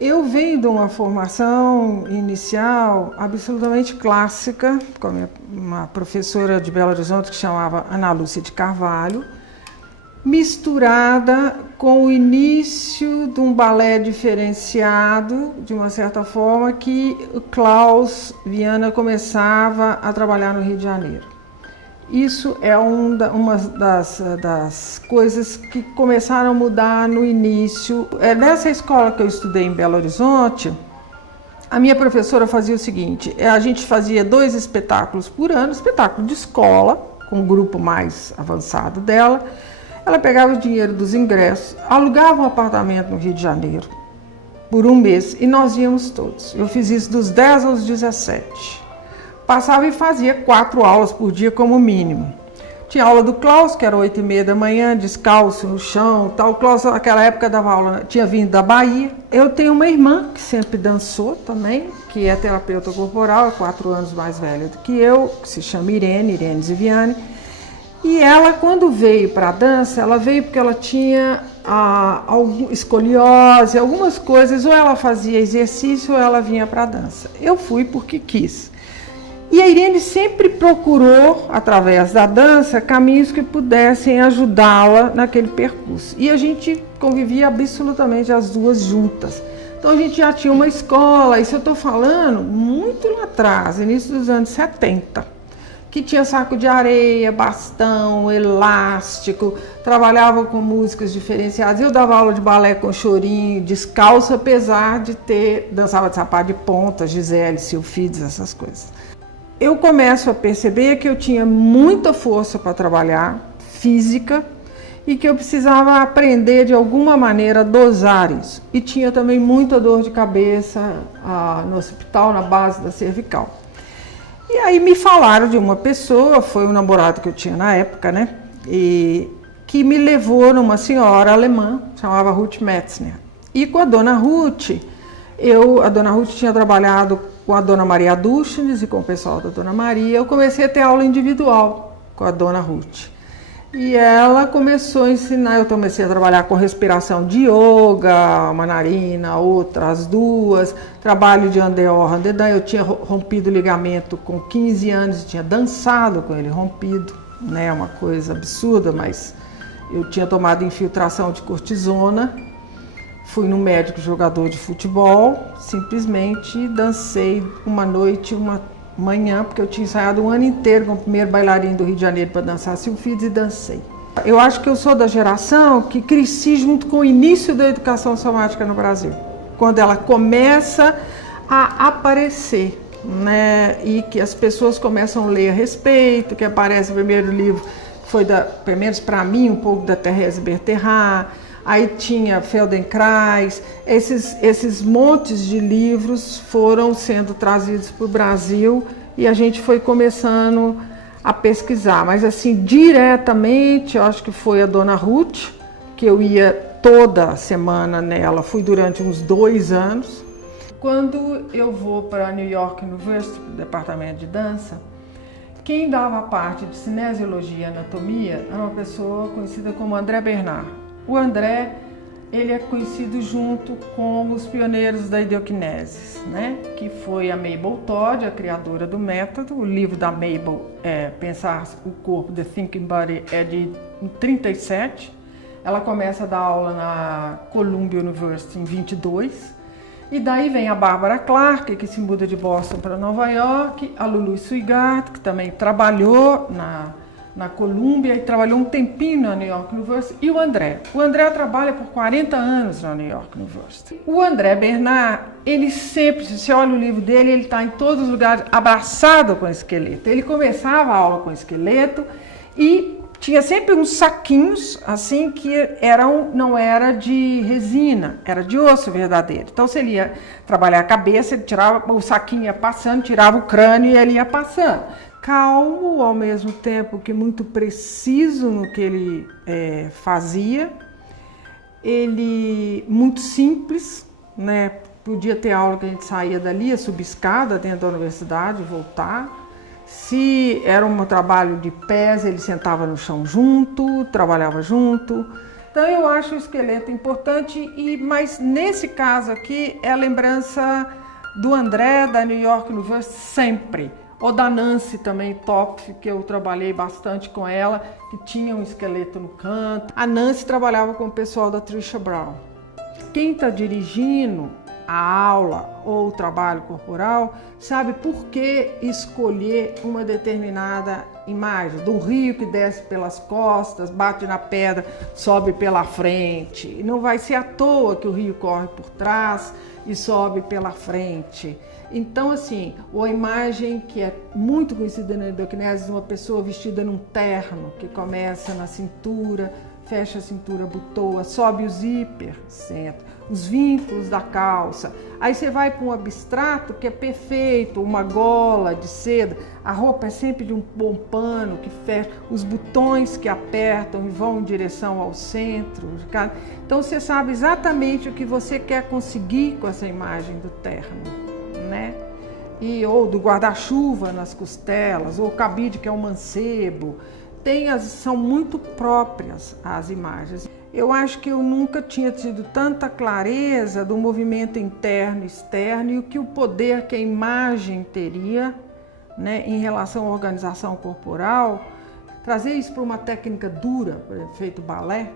Eu venho de uma formação inicial absolutamente clássica, com uma professora de Belo Horizonte que chamava Ana Lúcia de Carvalho, misturada com o início de um balé diferenciado, de uma certa forma, que o Klaus Viana começava a trabalhar no Rio de Janeiro. Isso é uma das coisas que começaram a mudar no início. Nessa escola que eu estudei em Belo Horizonte, a minha professora fazia o seguinte: a gente fazia 2 espetáculos por ano, espetáculo de escola, com o grupo mais avançado dela. Ela pegava o dinheiro dos ingressos, alugava um apartamento no Rio de Janeiro por um mês e nós íamos todos. Eu fiz isso dos 10 aos 17. Passava e fazia 4 aulas por dia como mínimo. Tinha aula do Klaus, que era 8h30 da manhã, descalço no chão, tal. O Klaus naquela época dava aula, tinha vindo da Bahia. Eu tenho uma irmã que sempre dançou também, que é terapeuta corporal, é 4 anos mais velha do que eu, que se chama Irene Ziviani. E ela, quando veio para a dança, ela veio porque ela tinha escoliose, algumas coisas, ou ela fazia exercício ou ela vinha para a dança. Eu fui porque quis. E a Irene sempre procurou, através da dança, caminhos que pudessem ajudá-la naquele percurso. E a gente convivia absolutamente as duas juntas. Então a gente já tinha uma escola, isso eu estou falando muito lá atrás, início dos anos 70, que tinha saco de areia, bastão, elástico, trabalhava com músicas diferenciadas. Eu dava aula de balé com chorinho, descalço, apesar de dançava de sapato de ponta, Gisele, Silfides, essas coisas. Eu começo a perceber que eu tinha muita força para trabalhar, física, e que eu precisava aprender de alguma maneira a dosar isso. E tinha também muita dor de cabeça no hospital, na base da cervical. E aí me falaram de uma pessoa, foi um namorado que eu tinha na época, né? E que me levou numa senhora alemã, chamava Ruth Metzner. E com a dona Ruth, a dona Ruth tinha trabalhado com a dona Maria Duchnes e com o pessoal da dona Maria. Eu comecei a ter aula individual com a dona Ruth. E ela começou a ensinar, eu comecei a trabalhar com respiração de yoga, uma narina, outra, as duas, trabalho de andeor, andedan. Eu tinha rompido o ligamento com 15 anos, tinha dançado com ele rompido, né? Uma coisa absurda, mas eu tinha tomado infiltração de cortisona. Fui no médico jogador de futebol, simplesmente dancei uma noite, uma manhã, porque eu tinha ensaiado um ano inteiro com o primeiro bailarino do Rio de Janeiro para dançar Silfides e dancei. Eu acho que eu sou da geração que cresci junto com o início da educação somática no Brasil, quando ela começa a aparecer, né? E que as pessoas começam a ler a respeito, que aparece o primeiro livro, que foi, pelo menos para mim, um pouco da Thérèse Bertherat. Aí tinha Feldenkrais, esses montes de livros foram sendo trazidos para o Brasil e a gente foi começando a pesquisar. Mas assim, diretamente, eu acho que foi a dona Ruth, que eu ia toda semana nela, fui durante uns 2 anos. Quando eu vou para a New York University, para o departamento de dança, quem dava parte de cinesiologia e anatomia era uma pessoa conhecida como André Bernard. O André, ele é conhecido junto com os pioneiros da ideoquinesis, né? Que foi a Mabel Todd, a criadora do método. O livro da Mabel, Pensar o Corpo, The Thinking Body, é de 37. Ela começa a dar aula na Columbia University em 22. E daí vem a Barbara Clark, que se muda de Boston para Nova York, a Lulu Swigart, que também trabalhou na Columbia e trabalhou um tempinho na New York University, e o André. O André trabalha por 40 anos na New York University. O André Bernard, ele sempre, se você olha o livro dele, ele está em todos os lugares abraçado com o esqueleto. Ele começava a aula com o esqueleto e tinha sempre uns saquinhos, assim, que não era de resina, era de osso verdadeiro. Então, se ele ia trabalhar a cabeça, ele tirava, o saquinho ia passando, tirava o crânio e ele ia passando. Calmo, ao mesmo tempo que muito preciso no que ele fazia. Ele muito simples, né? Podia ter aula que a gente saía dali, ia subir escada dentro da universidade, voltar. Se era um trabalho de pés, ele sentava no chão junto, trabalhava junto. Então eu acho o esqueleto importante, mas nesse caso aqui é a lembrança do André, da New York University, sempre. Ou da Nancy também, Topf, que eu trabalhei bastante com ela, que tinha um esqueleto no canto. A Nancy trabalhava com o pessoal da Trisha Brown. Quem está dirigindo a aula ou o trabalho corporal sabe por que escolher uma determinada imagem. Do rio que desce pelas costas, bate na pedra, sobe pela frente. E não vai ser à toa que o rio corre por trás e sobe pela frente. Então, assim, a imagem que é muito conhecida na endocrinologia de uma pessoa vestida num terno, que começa na cintura, fecha a cintura, abotoa, sobe o zíper, senta, os vínculos da calça. Aí você vai para um abstrato que é perfeito, uma gola de seda, a roupa é sempre de um bom pano que fecha, os botões que apertam e vão em direção ao centro. Então você sabe exatamente o que você quer conseguir com essa imagem do terno, né? Ou do guarda-chuva nas costelas, ou o cabide que é um mancebo. São muito próprias as imagens. Eu acho que eu nunca tinha tido tanta clareza do movimento interno e externo e o que o poder que a imagem teria, né, em relação à organização corporal. Trazer isso para uma técnica dura, por exemplo, feito balé,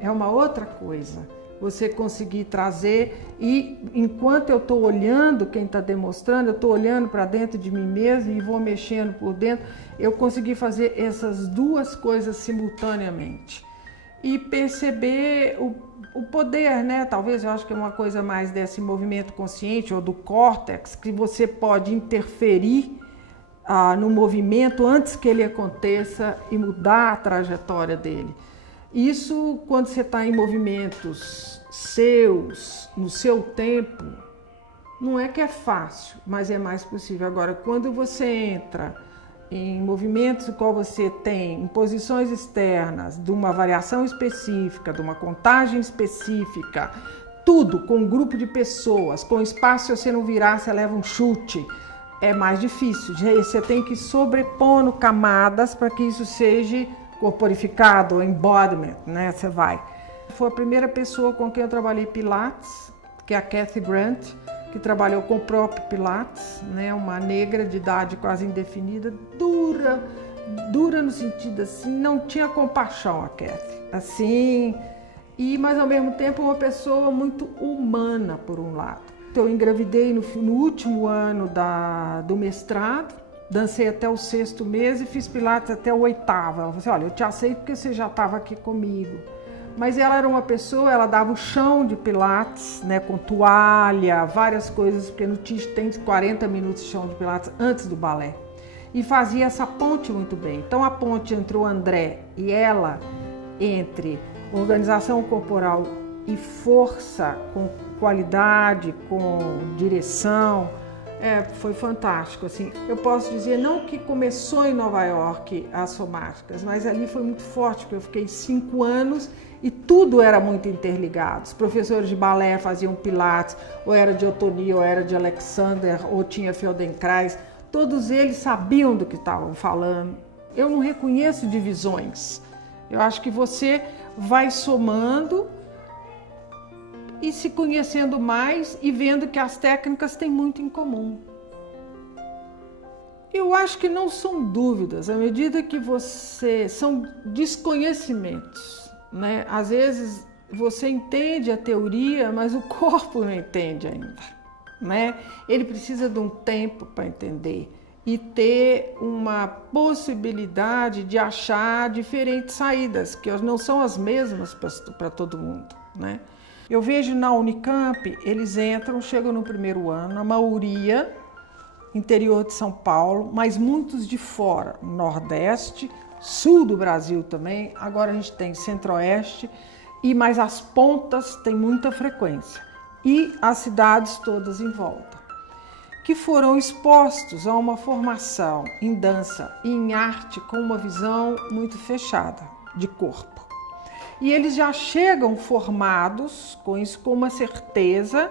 é uma outra coisa. Você conseguir trazer e enquanto eu estou olhando quem está demonstrando, eu estou olhando para dentro de mim mesmo e vou mexendo por dentro, eu consegui fazer essas duas coisas simultaneamente e perceber o poder, né? Talvez eu acho que é uma coisa mais desse movimento consciente ou do córtex, que você pode interferir no movimento antes que ele aconteça e mudar a trajetória dele. Isso, quando você está em movimentos seus, no seu tempo, não é que é fácil, mas é mais possível. Agora, quando você entra em movimentos no qual você tem em posições externas, de uma variação específica, de uma contagem específica, tudo com um grupo de pessoas, com espaço, se você não virar, você leva um chute, é mais difícil. Você tem que sobrepor camadas para que isso seja corporificado, embodiment, né? Você vai. Foi a primeira pessoa com quem eu trabalhei Pilates, que é a Kathy Grant, que trabalhou com o próprio Pilates, né? Uma negra de idade quase indefinida, dura no sentido assim, não tinha compaixão a Kathy, assim, mas ao mesmo tempo uma pessoa muito humana por um lado. Então, eu engravidei no último ano do mestrado. Dancei até o 6º mês e fiz Pilates até o 8º. Ela falou assim, olha, eu te aceito porque você já estava aqui comigo. Mas ela era uma pessoa, ela dava o chão de Pilates, né, com toalha, várias coisas, porque no Tisch tem 40 minutos de chão de Pilates antes do balé. E fazia essa ponte muito bem. Então a ponte entre o André e ela, entre organização corporal e força, com qualidade, com direção, foi fantástico, assim. Eu posso dizer, não que começou em Nova York as somáticas, mas ali foi muito forte, porque eu fiquei 5 anos e tudo era muito interligado. Os professores de balé faziam Pilates, ou era de Otoni, ou era de Alexander, ou tinha Feldenkrais. Todos eles sabiam do que estavam falando. Eu não reconheço divisões. Eu acho que você vai somando e se conhecendo mais e vendo que as técnicas têm muito em comum. Eu acho que não são dúvidas, à medida que são desconhecimentos, né? Às vezes você entende a teoria, mas o corpo não entende ainda, né? Ele precisa de um tempo para entender e ter uma possibilidade de achar diferentes saídas, que não são as mesmas para todo mundo, né? Eu vejo na Unicamp, eles chegam no primeiro ano, a maioria interior de São Paulo, mas muitos de fora, Nordeste, Sul do Brasil também, agora a gente tem Centro-Oeste, mas as pontas têm muita frequência, e as cidades todas em volta, que foram expostos a uma formação em dança e em arte com uma visão muito fechada de corpo. E eles já chegam formados com isso, com uma certeza,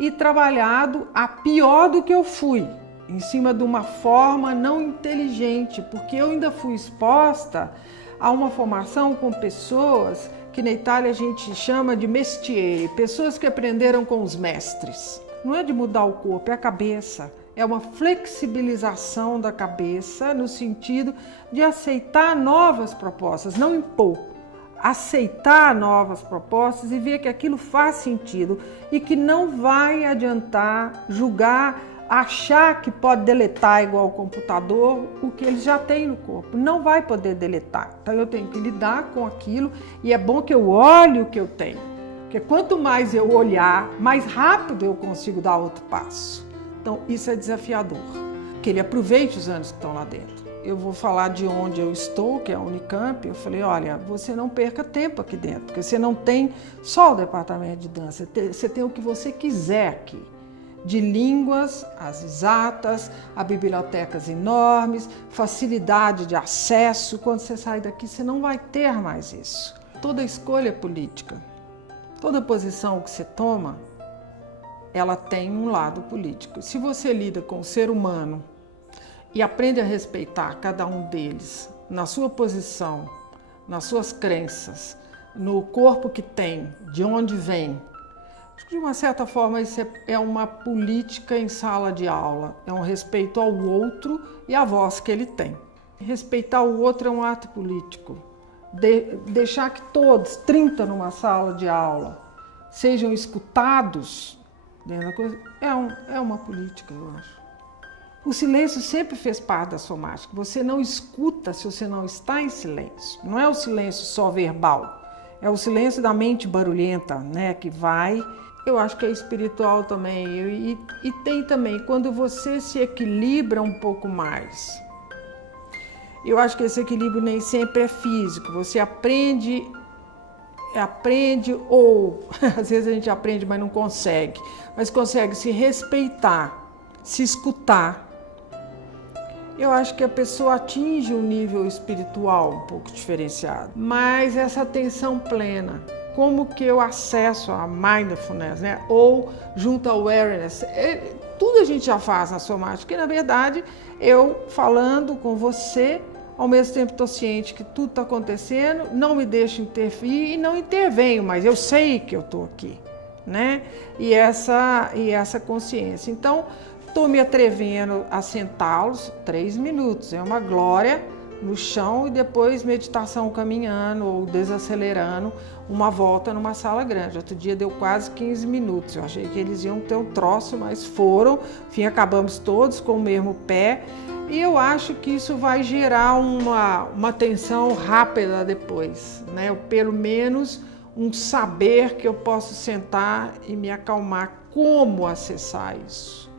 e trabalhado a pior do que eu fui, em cima de uma forma não inteligente, porque eu ainda fui exposta a uma formação com pessoas que na Itália a gente chama de mestiere, pessoas que aprenderam com os mestres. Não é de mudar o corpo, é a cabeça. É uma flexibilização da cabeça no sentido de aceitar novas propostas, não impor. Aceitar novas propostas e ver que aquilo faz sentido e que não vai adiantar julgar, achar que pode deletar igual o computador o que ele já tem no corpo. Não vai poder deletar. Então eu tenho que lidar com aquilo e é bom que eu olhe o que eu tenho. Porque quanto mais eu olhar, mais rápido eu consigo dar outro passo. Então isso é desafiador. Que ele aproveite os anos que estão lá dentro. Eu vou falar de onde eu estou, que é a Unicamp. Eu falei, olha, você não perca tempo aqui dentro, porque você não tem só o departamento de dança, você tem o que você quiser aqui. De línguas, as exatas, a bibliotecas enormes, facilidade de acesso. Quando você sai daqui, você não vai ter mais isso. Toda escolha política, toda posição que você toma, ela tem um lado político. Se você lida com o ser humano e aprende a respeitar cada um deles, na sua posição, nas suas crenças, no corpo que tem, de onde vem, acho que de uma certa forma isso é uma política em sala de aula, é um respeito ao outro e à voz que ele tem. Respeitar o outro é um ato político. Deixar que todos, 30 numa sala de aula, sejam escutados dentro da coisa, é uma política, eu acho. O silêncio sempre fez parte da somática. Você não escuta se você não está em silêncio. Não é o silêncio só verbal, é o silêncio da mente barulhenta, né, que vai. Eu acho que é espiritual também. E tem também quando você se equilibra um pouco mais. Eu acho que esse equilíbrio nem sempre é físico. Você aprende ou às vezes a gente aprende, mas não consegue. Mas consegue se respeitar, se escutar. Eu acho que a pessoa atinge um nível espiritual um pouco diferenciado. Mas essa atenção plena, como que eu acesso a mindfulness, né? Ou junto ao awareness, tudo a gente já faz na somática. E na verdade, eu falando com você, ao mesmo tempo estou ciente que tudo está acontecendo, não me deixo interferir e não intervenho, mas eu sei que eu estou aqui, né? E essa consciência. Então, estou me atrevendo a sentá-los 3 minutos, é uma glória no chão e depois meditação caminhando ou desacelerando uma volta numa sala grande. Outro dia deu quase 15 minutos, eu achei que eles iam ter um troço, mas foram, enfim, acabamos todos com o mesmo pé e eu acho que isso vai gerar uma tensão rápida depois, né? Ou pelo menos um saber que eu posso sentar e me acalmar. Como acessar isso?